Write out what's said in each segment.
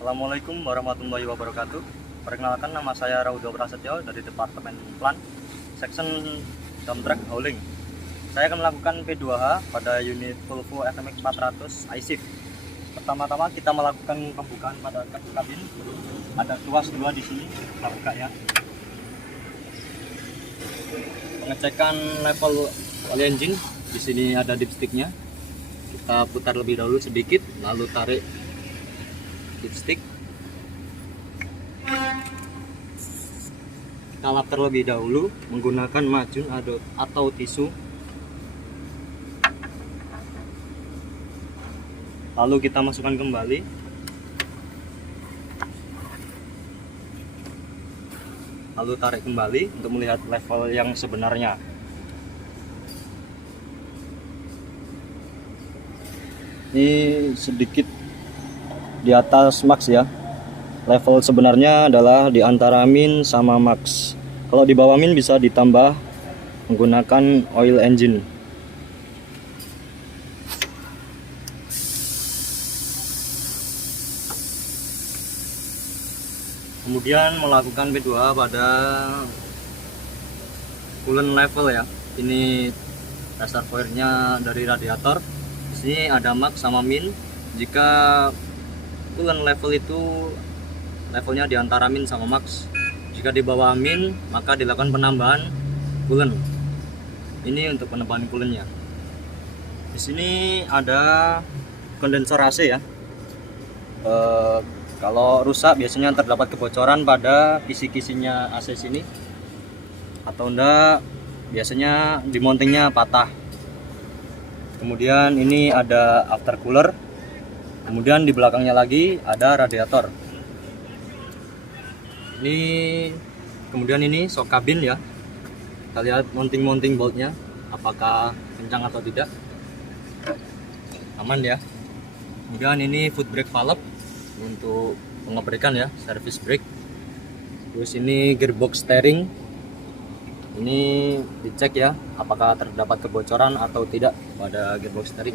Assalamualaikum warahmatullahi wabarakatuh. Perkenalkan, nama saya Raudo Prasetyo dari Departemen Plan, Section Dump Truck Hauling. Saya akan melakukan P2H pada unit Volvo FMX 400 iShift. Pertama-tama kita melakukan pembukaan pada kabin. Ada tuas 2 di sini, kita buka ya. Pengecekan level oil engine, di sini ada dipsticknya. Kita putar lebih dahulu sedikit, lalu tarik dipstick. Kita lap terlebih dahulu menggunakan macun atau tisu. Lalu kita masukkan kembali. Lalu tarik kembali untuk melihat level yang sebenarnya. Ini sedikit di atas max ya. Level sebenarnya adalah di antara min sama max. Kalau di bawah min bisa ditambah menggunakan oil engine. Kemudian melakukan P2 pada coolant level ya. Ini reservoirnya dari radiator. Di sini ada max sama min. Jika coolant level itu levelnya di antara min sama max, jika di bawah min maka dilakukan penambahan coolant. Ini untuk penambahan coolantnya. Di sini ada kondensor AC ya. Kalau rusak biasanya terdapat kebocoran pada kisi-kisinya AC sini, atau enggak biasanya di mountingnya patah. Kemudian ini ada aftercooler. Kemudian di belakangnya lagi ada radiator. Kemudian ini shock kabin ya. Kita lihat mounting boltnya, apakah kencang atau tidak. Aman ya. Kemudian ini foot brake valve untuk pengeprekan ya, service brake. Terus ini gearbox steering. Ini dicek ya, apakah terdapat kebocoran atau tidak pada gearbox steering.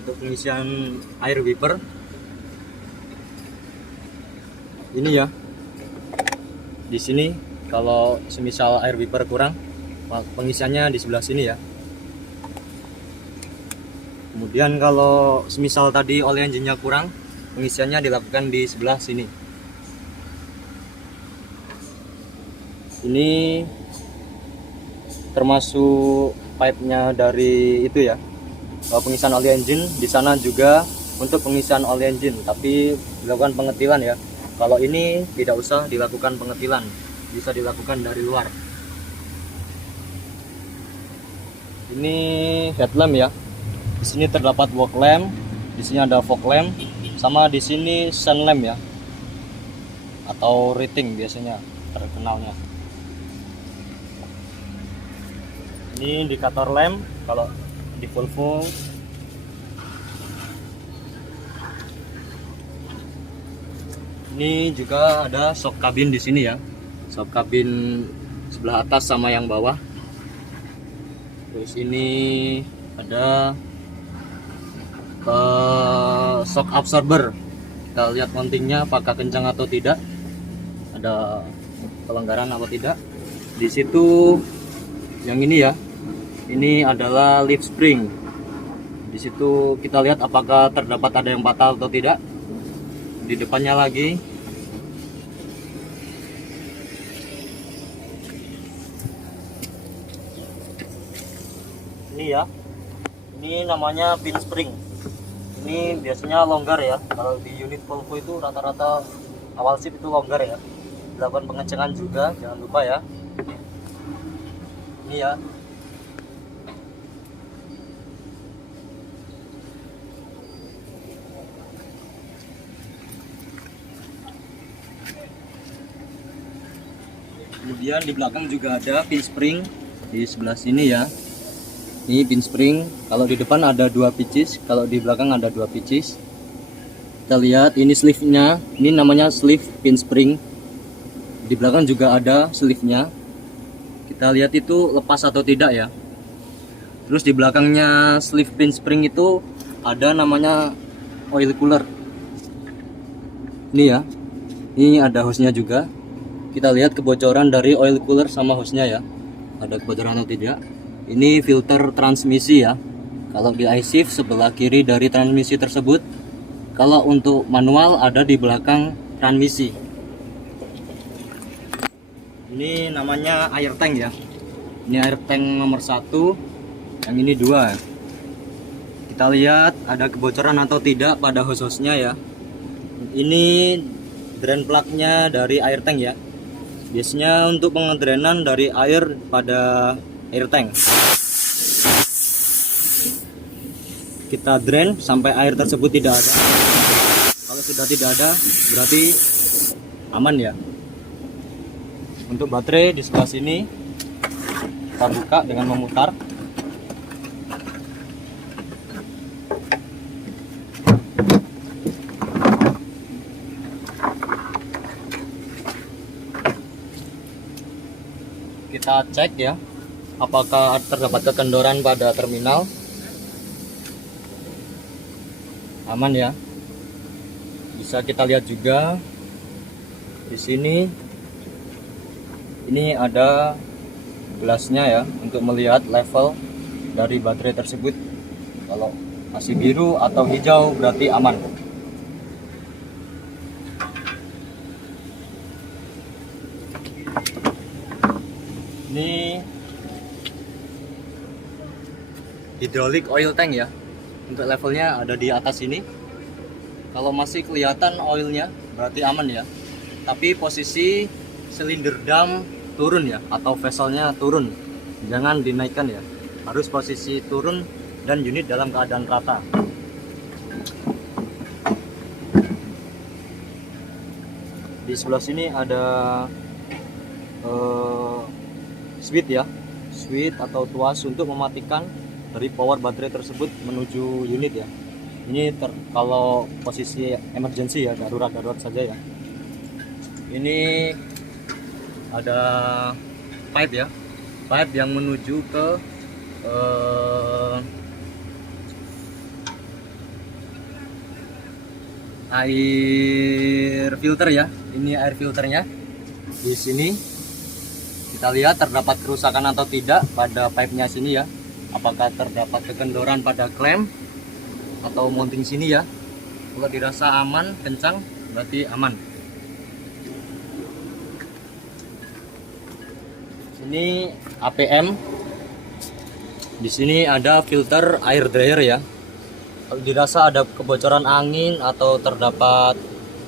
Untuk pengisian air wiper, ini ya. Di sini kalau semisal air wiper kurang, pengisiannya di sebelah sini ya. Kemudian kalau semisal tadi oil engine-nya kurang, pengisiannya dilakukan di sebelah sini. Ini termasuk pipe-nya dari itu ya, pengisian oil engine. Di sana juga untuk pengisian oil engine, tapi dilakukan pengetilan ya. Kalau ini tidak usah dilakukan pengetilan, bisa dilakukan dari luar. Ini headlamp ya. Di sini terdapat walk lamp, di sini ada fog lamp, sama di sini sun lamp ya, atau rating biasanya terkenalnya. Ini indikator lamp kalau di Volvo. Ini juga ada shock kabin di sini ya, shock kabin sebelah atas sama yang bawah. Terus ini ada shock absorber. Kita lihat mountingnya apakah kencang atau tidak, ada pelanggaran atau tidak. Di situ yang ini ya, ini adalah leaf spring. Di situ kita lihat apakah terdapat ada yang patah atau tidak. Di depannya lagi ini ya, ini namanya pin spring. Ini biasanya longgar ya. Kalau di unit Volvo itu rata-rata awal shift itu longgar ya. Dilakukan pengecekan juga, jangan lupa ya. Ini ya. Kemudian di belakang juga ada pin spring di sebelah sini ya. Ini pin spring. Kalau di depan ada 2 pitches, kalau di belakang ada 2 pitches. Kita lihat ini sleeve-nya. Ini namanya sleeve pin spring. Di belakang juga ada sleeve-nya. Kita lihat itu lepas atau tidak ya. Terus di belakangnya sleeve pin spring itu ada namanya oil cooler. Ini ya, ini ada hostnya juga. Kita lihat kebocoran dari oil cooler sama hostnya ya, ada kebocoran atau tidak. Ini filter transmisi ya. Kalau di iShift sebelah kiri dari transmisi tersebut. Kalau untuk manual ada di belakang transmisi. Ini namanya air tank ya. Ini air tank nomor 1, yang ini 2. Kita lihat ada kebocoran atau tidak pada hose-hostnya ya. Ini drain plug-nya dari air tank ya. Biasanya untuk pengedrainan dari air pada air tank. Kita drain sampai air tersebut tidak ada. Kalau sudah tidak ada, berarti aman ya. Untuk baterai di sebelah sini, kita buka dengan memutar. Kita cek ya, apakah terdapat kekendoran pada terminal. Aman ya. Bisa kita lihat juga di sini. Ini ada gelasnya ya, untuk melihat level dari baterai tersebut. Kalau masih biru atau hijau berarti aman. Ini hydraulic oil tank ya. Untuk levelnya ada di atas ini. Kalau masih kelihatan oilnya berarti aman ya. Tapi posisi silinder dam turun ya, atau vesselnya turun. Jangan dinaikkan ya. Harus posisi turun dan unit dalam keadaan rata. Di sebelah sini ada switch ya, switch atau tuas untuk mematikan dari power baterai tersebut menuju unit ya. Ini kalau posisi emergency ya, darurat saja ya. Ini ada pipe ya, pipe yang menuju ke air filter ya. Ini air filternya di sini. Kita lihat terdapat kerusakan atau tidak pada pipe-nya sini ya. Apakah terdapat kekendoran pada klem atau mounting sini ya. Kalau dirasa aman, kencang, berarti aman. Ini APM. Di sini ada filter air dryer ya. Kalau dirasa ada kebocoran angin atau terdapat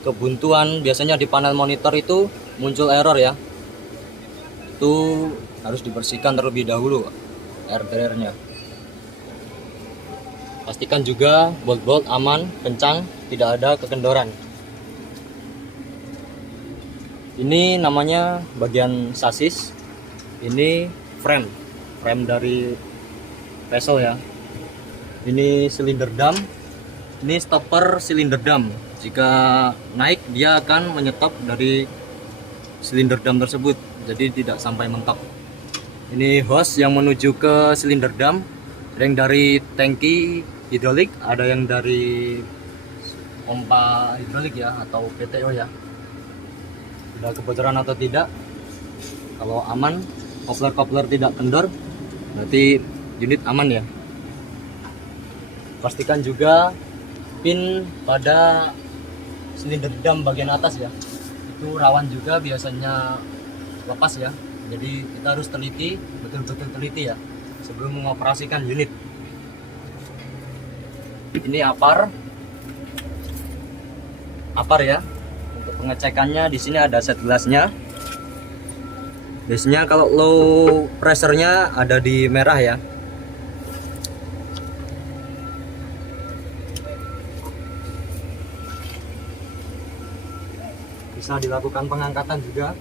kebuntuan, biasanya di panel monitor itu muncul error ya. Itu harus dibersihkan terlebih dahulu air dryernya. Pastikan juga bolt-bolt aman, kencang, tidak ada kekendoran. Ini namanya bagian sasis. Ini frame dari vessel ya. Ini silinder dam. Ini stopper silinder dam. Jika naik dia akan menyetop dari silinder dam tersebut, jadi tidak sampai mentok. Ini hose yang menuju ke silinder dam. Ada yang dari tangki hidrolik, ada yang dari pompa hidrolik ya, atau PTO ya. Ada kebocoran atau tidak? Kalau aman, kopler tidak kendor, berarti unit aman ya. Pastikan juga pin pada silinder dam bagian atas ya, itu rawan juga biasanya lepas ya. Jadi kita harus teliti, betul-betul teliti ya, sebelum mengoperasikan unit. Ini apar ya. Untuk pengecekannya di sini ada set gelasnya. Biasanya kalau low pressure-nya ada di merah ya. Bisa dilakukan pengangkatan juga.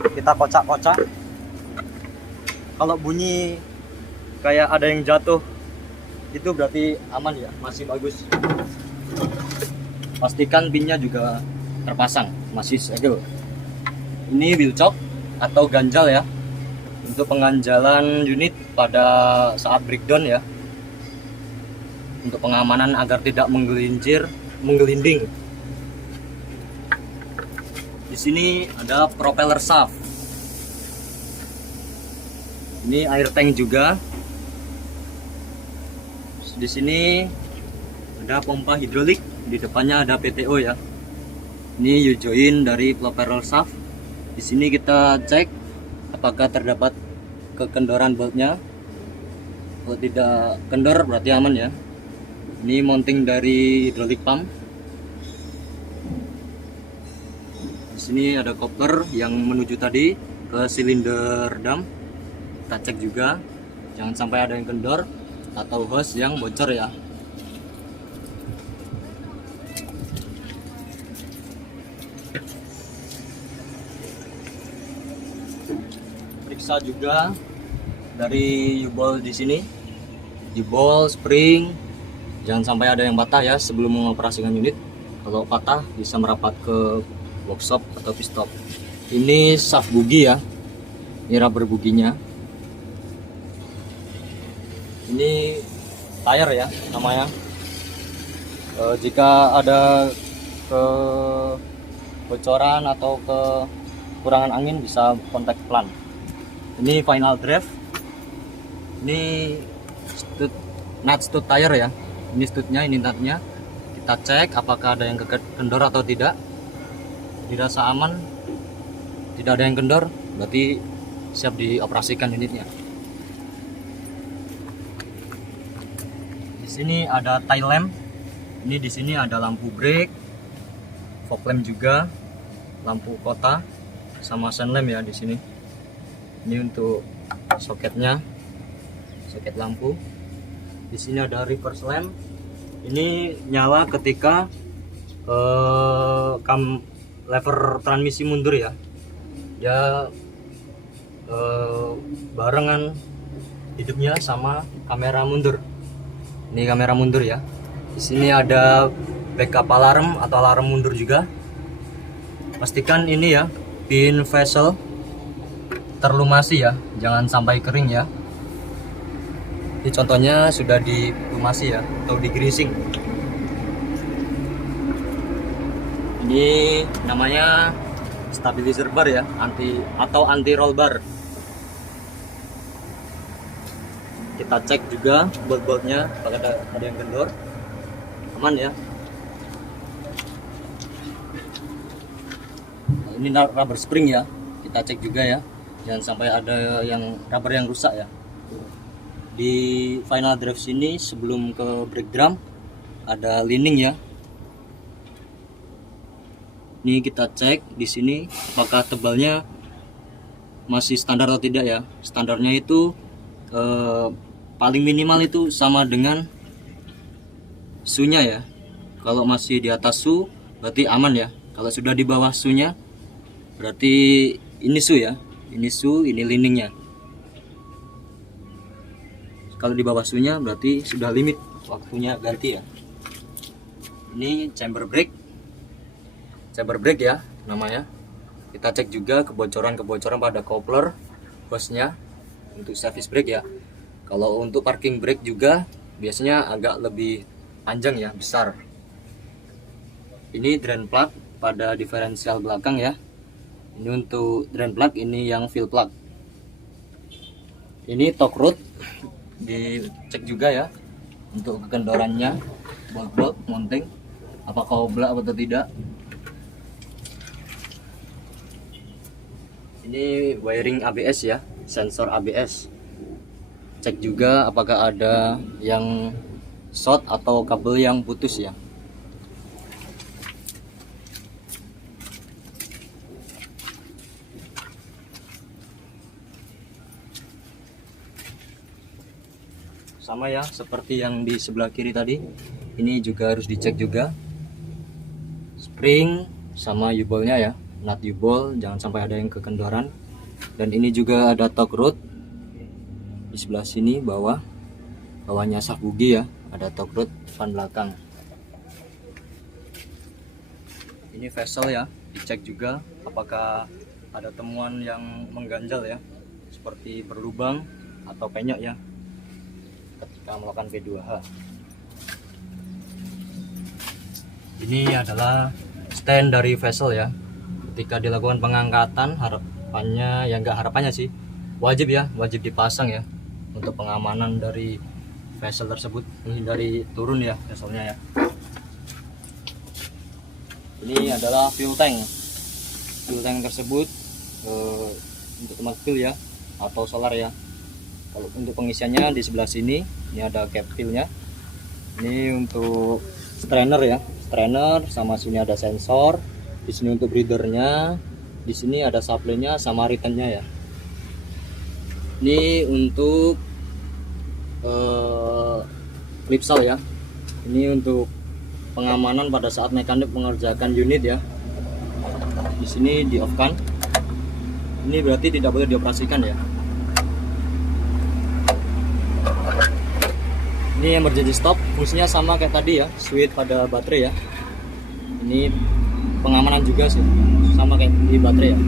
Kita kocak-kocak. Kalau bunyi kayak ada yang jatuh, itu berarti aman ya, masih bagus. Pastikan pinnya juga terpasang, masih segel. Ini wheel chock atau ganjal ya. Untuk pengganjalan unit pada saat breakdown ya, untuk pengamanan agar tidak menggelinding. Di sini ada propeller shaft. Ini air tank juga. Di sini ada pompa hidrolik, di depannya ada PTO ya. Ini U-join dari propeller shaft. Di sini kita cek apakah terdapat kekendoran boltnya. Kalau tidak kendor berarti aman ya. Ini mounting dari hidrolik pump. Di sini ada coupler yang menuju tadi ke silinder dam. Kita cek juga, jangan sampai ada yang kendor atau hose yang bocor ya. Periksa juga dari U-bolt di sini, U-bolt, spring, jangan sampai ada yang patah ya sebelum mengoperasikan unit. Kalau patah bisa merapat ke workshop atau pit stop. Ini shaft bugi ya, ini rubber buginya. Ini tire ya namanya. Jika ada kebocoran atau kekurangan angin bisa kontak pelan. Ini final drive. Ini stud tire ya. Ini studnya, ini nutnya. Kita cek apakah ada yang kendor atau tidak. Dirasa aman, tidak ada yang kendor, berarti siap dioperasikan unitnya. Di sini ada tail lamp. Ini di sini ada lampu brake, fog lamp juga, lampu kota, sama sun lamp ya di sini. Ini untuk soketnya, soket lampu. Di sini ada reverse lamp. Ini nyala ketika lever transmisi mundur ya. Ya barengan hidupnya sama kamera mundur. Ini kamera mundur ya. Di sini ada backup alarm atau alarm mundur juga. Pastikan ini ya pin vessel terlumasi ya, jangan sampai kering ya. Ini contohnya sudah dilumasi ya atau di greasing. Ini namanya stabilizer bar ya, anti roll bar. Kita cek juga bolt-boltnya apakah ada yang kendor. Aman ya. Ini rubber spring ya, kita cek juga ya, jangan sampai ada yang rubber yang rusak ya. Di final drive sini sebelum ke brake drum ada lining ya. Ini kita cek di sini apakah tebalnya masih standar atau tidak ya. Standarnya itu paling minimal itu sama dengan su-nya ya. Kalau masih di atas su berarti aman ya. Kalau sudah di bawah su-nya berarti ini su ya. Ini su, ini liningnya. Kalau di bawah su-nya berarti sudah limit waktunya ganti ya. Ini chamber brake. Chamber brake ya namanya. Kita cek juga kebocoran pada coupler hose-nya untuk service brake ya. Kalau untuk parking brake juga biasanya agak lebih panjang ya, besar. Ini drain plug pada diferensial belakang ya. Ini untuk drain plug, ini yang fill plug. Ini torque rod dicek juga ya untuk kekendorannya, bolt mounting apakah oblak atau tidak. Ini wiring ABS ya, sensor ABS. Cek juga apakah ada yang short atau kabel yang putus ya. Sama ya seperti yang di sebelah kiri tadi. Ini juga harus dicek juga spring sama U-boltnya ya, nut U-bolt jangan sampai ada yang kekendoran. Dan ini juga ada torque rod di sebelah sini bawahnya shaft bugi ya, ada torque rod depan belakang. Ini vessel ya, dicek juga apakah ada temuan yang mengganjal ya. seperti berlubang atau penyok ya ketika melakukan P2H. Ini adalah stand dari vessel ya. Ketika dilakukan pengangkatan, harapannya ya, enggak harapannya sih, wajib dipasang ya untuk pengamanan dari vessel tersebut. Ini dari turun ya vesselnya ya. Ini adalah fuel tank. Fuel tank tersebut untuk tempat fuel ya atau solar ya. Kalau untuk pengisiannya di sebelah sini, ini ada cap fillnya. Ini untuk strainer ya, strainer, sama sini ada sensor. Di sini untuk breathernya, di sini ada supply-nya sama return-nya ya. Ini untuk clipsal ya. Ini untuk pengamanan pada saat mekanik mengerjakan unit ya. Di sini di off kan. Ini berarti tidak boleh dioperasikan ya. Ini emergency stop, fungsinya sama kayak tadi ya, switch pada baterai ya. Ini pengamanan juga sih, sama kayak di baterai ya.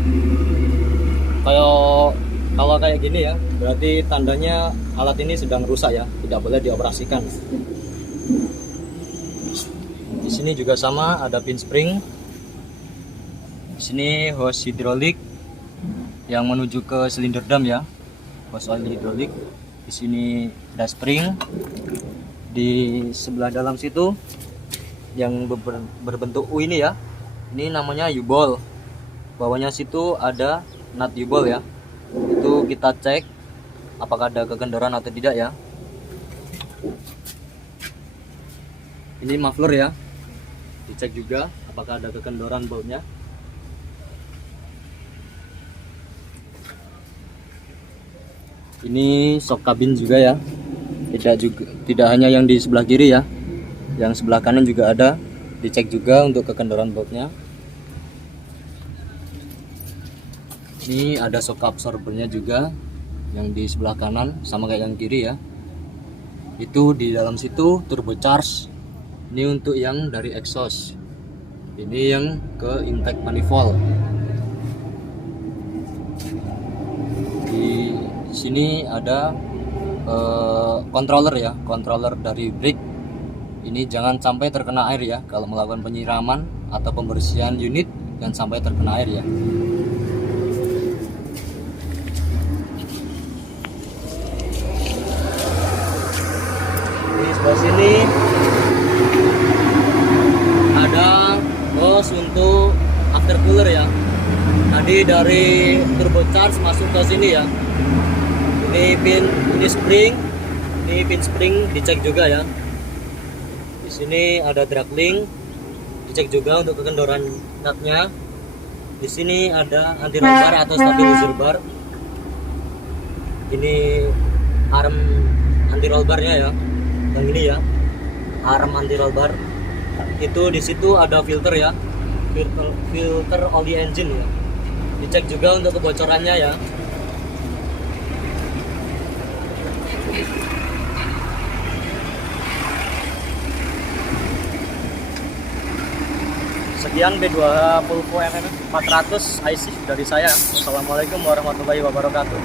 Kalau kayak gini ya, berarti tandanya alat ini sedang rusak ya, tidak boleh dioperasikan. Di sini juga sama, ada pin spring. Di sini hose hidrolik yang menuju ke silinder dam ya, hose oil hidrolik. Di sini ada spring. Di sebelah dalam situ yang berbentuk U ini ya, ini namanya U-ball. Bawahnya situ ada nut U-ball ya. Itu kita cek apakah ada kekendoran atau tidak ya. Ini muffler ya, dicek juga apakah ada kekendoran bautnya. Ini shock kabin juga ya, tidak hanya yang di sebelah kiri ya, yang sebelah kanan juga ada, dicek juga untuk kekendoran bautnya. Ini ada shock absorbernya juga yang di sebelah kanan sama kayak yang kiri ya. Itu di dalam situ turbocharge. Ini untuk yang dari exhaust, ini yang ke intake manifold. Di sini ada controller ya, controller dari brake. Ini jangan sampai terkena air ya, kalau melakukan penyiraman atau pembersihan unit jangan sampai terkena air ya. Di sebelah sini ada hose untuk aftercooler ya. Tadi dari turbocharge masuk ke sini ya. Ini pin spring dicek juga ya. Di sini ada drag link, dicek juga untuk kekendoran nutnya. Di sini ada anti roll bar atau stabilizer bar. Ini arm anti roll barnya ya, yang ini ya, arm anti roll bar. Itu di situ ada filter ya, filter oli engine ya. Dicek juga untuk kebocorannya ya. Sekian P2H Volvo MM 400 IC dari saya. Wassalamualaikum warahmatullahi wabarakatuh.